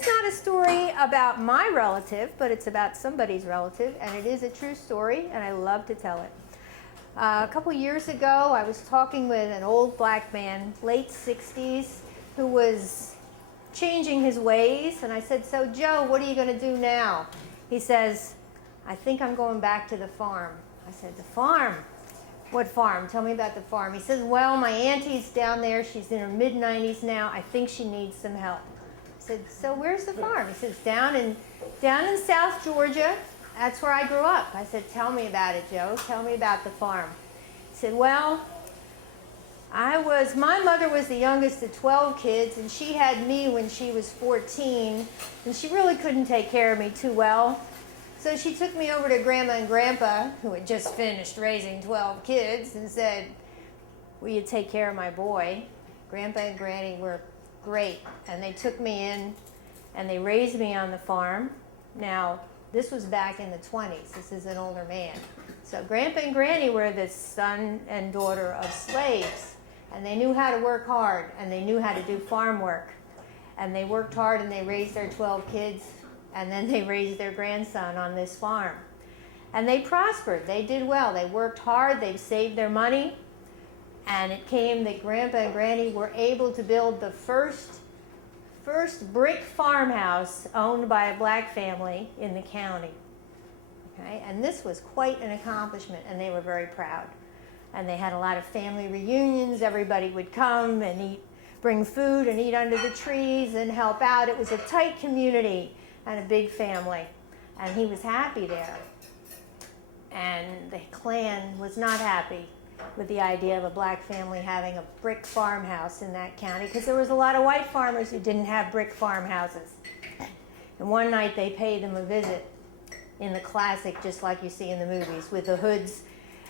It's not a story about my relative, but it's about somebody's relative, and it is a true story, and I love to tell it. A couple years ago, I was talking with an old black man, late 60s, who was changing his ways, and I said, "So Joe, what are you going to do now?" He says, "I think I'm going back to the farm." I said, "The farm? What farm? Tell me about the farm." He says, "Well, my auntie's down there. She's in her mid-90s now. I think she needs some help." I said, "So where's the farm?" He says, down in South Georgia. That's where I grew up." I said, "Tell me about it, Joe. Tell me about the farm." He said, "Well, my mother was the youngest of 12 kids, and she had me when she was 14, and she really couldn't take care of me too well. So she took me over to Grandma and Grandpa, who had just finished raising 12 kids, and said, 'Will you take care of my boy?' Grandpa and Granny were great, and they took me in, and they raised me on the farm. Now, this was back in the 20s. This is an older man. So Grandpa and Granny were the son and daughter of slaves, and they knew how to work hard, and they knew how to do farm work. And they worked hard, and they raised their 12 kids, and then they raised their grandson on this farm. And they prospered. They did well. They worked hard. They saved their money. And it came that Grandpa and Granny were able to build the first brick farmhouse owned by a black family in the county. Okay? And this was quite an accomplishment, and they were very proud. And they had a lot of family reunions. Everybody would come and bring food and eat under the trees and help out. It was a tight community and a big family. And he was happy there. And the clan was not happy with the idea of a black family having a brick farmhouse in that county, because there was a lot of white farmers who didn't have brick farmhouses. And one night they paid them a visit in the classic, just like you see in the movies, with the hoods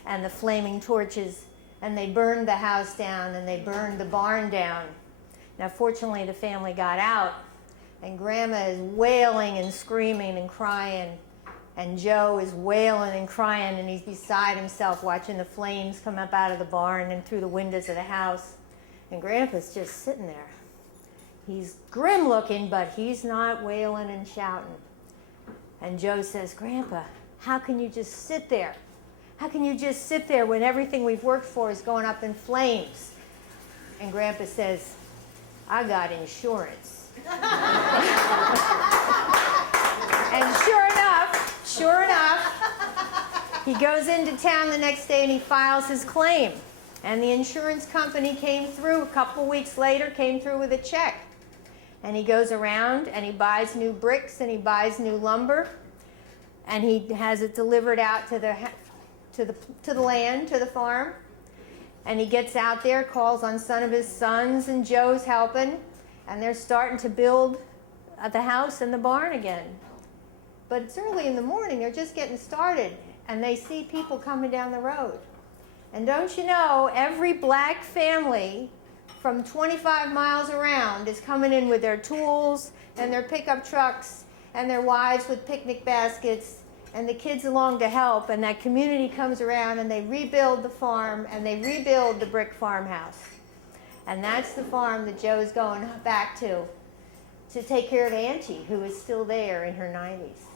and the flaming torches, and they burned the house down and they burned the barn down. Now fortunately the family got out, and Grandma is wailing and screaming and crying, and Joe is wailing and crying, and he's beside himself watching the flames come up out of the barn and through the windows of the house. And Grandpa's just sitting there. He's grim looking, but he's not wailing and shouting. And Joe says, "Grandpa, how can you just sit there? How can you just sit there when everything we've worked for is going up in flames?" And Grandpa says, "I got insurance." And sure enough, he goes into town the next day and he files his claim. And the insurance company came through a couple weeks later, came through with a check. And he goes around and he buys new bricks and he buys new lumber, and he has it delivered out to the land, to the farm. And he gets out there, calls on some of his sons, and Joe's helping, and they're starting to build the house and the barn again. But it's early in the morning, they're just getting started, and they see people coming down the road. And don't you know, every black family from 25 miles around is coming in with their tools and their pickup trucks and their wives with picnic baskets and the kids along to help, and that community comes around and they rebuild the farm and they rebuild the brick farmhouse. And that's the farm that Joe's going back to take care of Auntie, who is still there in her 90s.